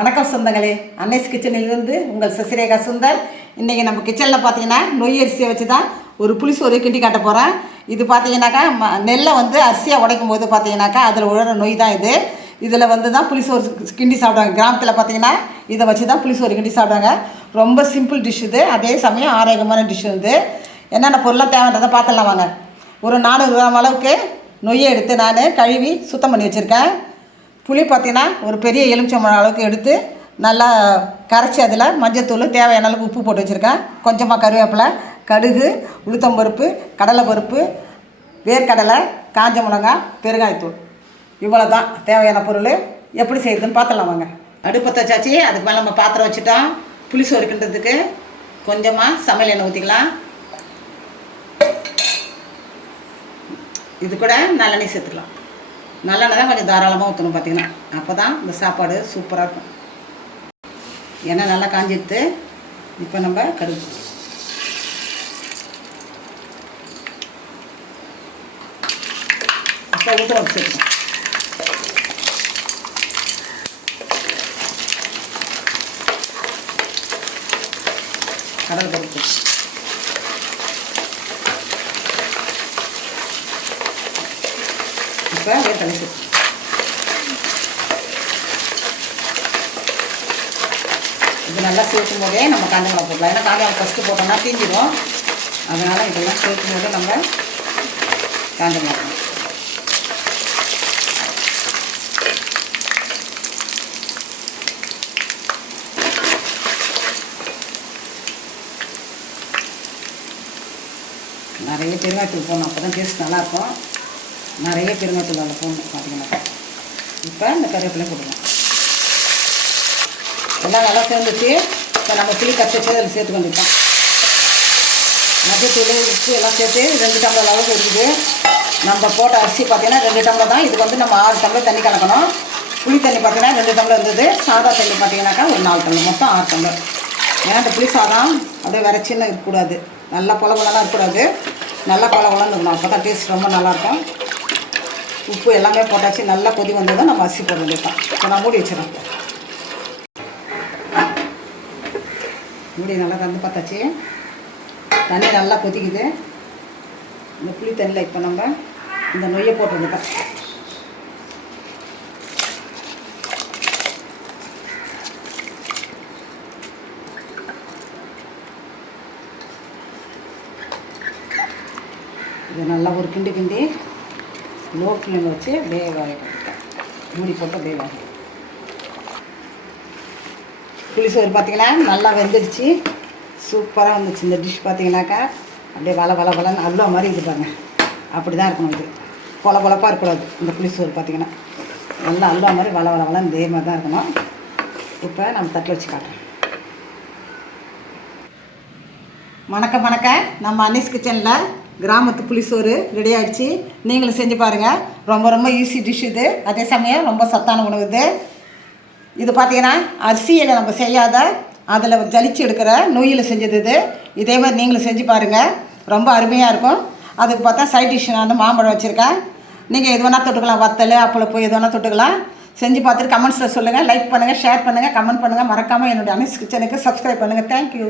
வணக்கம் சொந்தங்களே. அன்னைஸ் கிச்சனிலிருந்து உங்கள் சசிரேகா சுந்தர். இன்றைக்கி நம்ம கிச்சனில் பார்த்தீங்கன்னா நொய் அரிசியை வச்சு தான் ஒரு புளிசோறு கிண்டி காட்ட போகிறேன் இது பார்த்தீங்கன்னாக்கா ம நெல்லை வந்து அரிசியாக உடைக்கும் போது பார்த்தீங்கன்னாக்கா அதில் உழற நொய் தான் இது. இதில் வந்து தான் புளிசோறு கிண்டி சாப்பிடுவாங்க. கிராமத்தில் பார்த்தீங்கன்னா இதை வச்சு தான் புளிசோறு கிண்டி சாப்பிடுவாங்க. ரொம்ப சிம்பிள் டிஷ் இது. அதே சமயம் ஆரோக்கியமான டிஷ் இது என்னென்ன பொருளாக தேவைன்றதை பார்த்துடலாம் வாங்க. ஒரு நானூறு கிராம் அளவுக்கு நொய்யை எடுத்து நான் கழுவி சுத்தம் பண்ணி வச்சுருக்கேன். புளி பார்த்தீங்கன்னா ஒரு பெரிய எலுமிச்சம்பழம் அளவுக்கு எடுத்து நல்லா கரைச்சி அதில் மஞ்சத்தூள் தேவையான அளவுக்கு உப்பு போட்டு வச்சுருக்கேன். கொஞ்சமாக கருவேப்பிலை கடுகு உளுத்தம்பருப்பு கடலைப்பருப்பு வேர்க்கடலை காஞ்ச மிளகாய் பெருங்காயத்தூள். இவ்வளோ தான் தேவையான பொருள். எப்படி செய்யுதுன்னு பார்த்துலாம் வாங்க. அடுப்பத்தை வச்சாச்சு. அதுக்கு மேலே நம்ம பாத்திரம் வச்சுட்டோம். புளி சோறுக்கின்றதுக்கு கொஞ்சமாக சமையல் எண்ணெய் ஊற்றிக்கலாம் இது கூட நல்லெண்ணெய் சேர்த்துக்கலாம். நல்லெண்ணெய் தான் கொஞ்சம் தாராளமாக ஊற்றணும் பார்த்தீங்கன்னா அப்போ தான் இந்த சாப்பாடு சூப்பராக இருக்கும். எண்ணெய் நல்லா காஞ்சிடுத்து இப்போ நம்ம கடுகு. அப்போ ஊற்ற வச்சுருக்கோம் இப்போ வேர்க்கடலை சேர்த்து. இது நல்லா சேர்க்கும் போதே நம்ம காஞ்ச மிளகா போடலாம். ஏன்னா காஞ்ச மிளகா ஃபஸ்ட்டு போட்டோம்னா தீஞ்சிடும் அதனால் இதெல்லாம் சேர்க்கும் போது நம்ம காஞ்ச மிளகா. நிறைய பெருங்காயத்தூள் போடணும். அப்போ தான் டேஸ்ட் நல்லாயிருக்கும் நிறைய பெருங்காயத்தூள் அதில் போடணும் பார்த்தீங்கன்னா இப்போ இந்த கருவேப்பிலை போட்டுக்கலாம். எல்லாம் நல்லா சேர்ந்துச்சு. இப்போ நம்ம புளி கச்சச்சு அதில் சேர்த்து கொண்டிருக்கோம் மஞ்சத்தூள் உப்பு எல்லாம் சேர்த்து ரெண்டு டம்ளர் அளவுக்கு இருக்குது. நம்ம போட்ட அரிசி பார்த்தீங்கன்னா ரெண்டு டம்ளர் தான். இதுக்கு வந்து நம்ம ஆறு டம்ளர் தண்ணி கலக்கணும். புளி தண்ணி பார்த்தீங்கன்னா ரெண்டு டம்ளர் இருந்தது. சாதா தண்ணி பார்த்தீங்கன்னாக்கா ஒரு நாலு டம்ளர் மொத்தம் ஆறு டம்ளர். ஏன்னா இந்த புளி சாதம் அப்படியே விரைச்சின்னு இருக்கக்கூடாது. நல்லா பொல இருக்கக்கூடாது. நல்லா கொல கொலன்னு இருக்கணும். அப்போ தான் டேஸ்ட் ரொம்ப நல்லாயிருக்கும் உப்பு எல்லாமே போட்டாச்சு நல்லா கொதி வந்ததும் நம்ம அரிசி போட வேண்டியதான் இப்போ நான் மூடி வச்சிடறேன். மூடி நல்லா தந்து பார்த்தாச்சு. தண்ணி நல்லா கொதிக்குது. இந்த புளி தண்ணியில் இப்போ நம்ம இந்த நொய்யை போட்டு வந்துட்டோம். இது நல்லா ஒரு கிண்டு கிண்டி லோ ஃப்ளேம் வச்சு வேக வைக்க மூடி போட்டு அப்படியே வேக புளிசோறு பார்த்தீங்கன்னா நல்லா வெந்துடுச்சு. சூப்பராக வந்துச்சு இந்த டிஷ் பார்த்தீங்கன்னாக்கா. அப்படியே வள வள வளன்னு அல்வா மாதிரி இது பாருங்க. அப்படி தான் இருக்கணும் இது. கொல கொலப்பாக இருக்கக்கூடாது இந்த புளிசோறு பார்த்தீங்கன்னா. நல்லா அல்வா மாதிரி வள வள வளன்னு இதே மாதிரி தான் இருக்கணும். இப்போ நம்ம தட்டில் வச்சு காட்டுறோம். வணக்கம் வணக்கம். நம்ம அனீஸ் கிச்சனில் கிராமத்து புளிசோறு ரெடி ஆகிடுச்சு நீங்களும் செஞ்சு பாருங்கள் ரொம்ப ரொம்ப ஈஸி டிஷ் இது. அதே சமயம் ரொம்ப சத்தான உணவு இது. இது பார்த்தீங்கன்னா அரிசியில் நம்ம செய்யாத அதில் ஜலிச்சு எடுக்கிற நொய்யில் செஞ்சது இது. இதே மாதிரி நீங்களும் செஞ்சு பாருங்கள் ரொம்ப அருமையாக இருக்கும். அதுக்கு பார்த்தா சைட் டிஷ் நான் வந்து மாம்பழம் வச்சுருக்கேன். நீங்கள் எது வேணால் தொட்டுக்கலாம். வத்தல் அப்பளப்பு எது வேணால் தொட்டுக்கலாம். செஞ்சு பார்த்துட்டு கமெண்ட்ஸில் சொல்லுங்கள் லைக் பண்ணுங்கள் ஷேர் பண்ணுங்கள் கமெண்ட் பண்ணுங்கள் மறக்காமல் என்னுடைய அனிஸ் கிச்சனுக்கு சப்ஸ்கிரைப் பண்ணுங்கள் தேங்க்யூ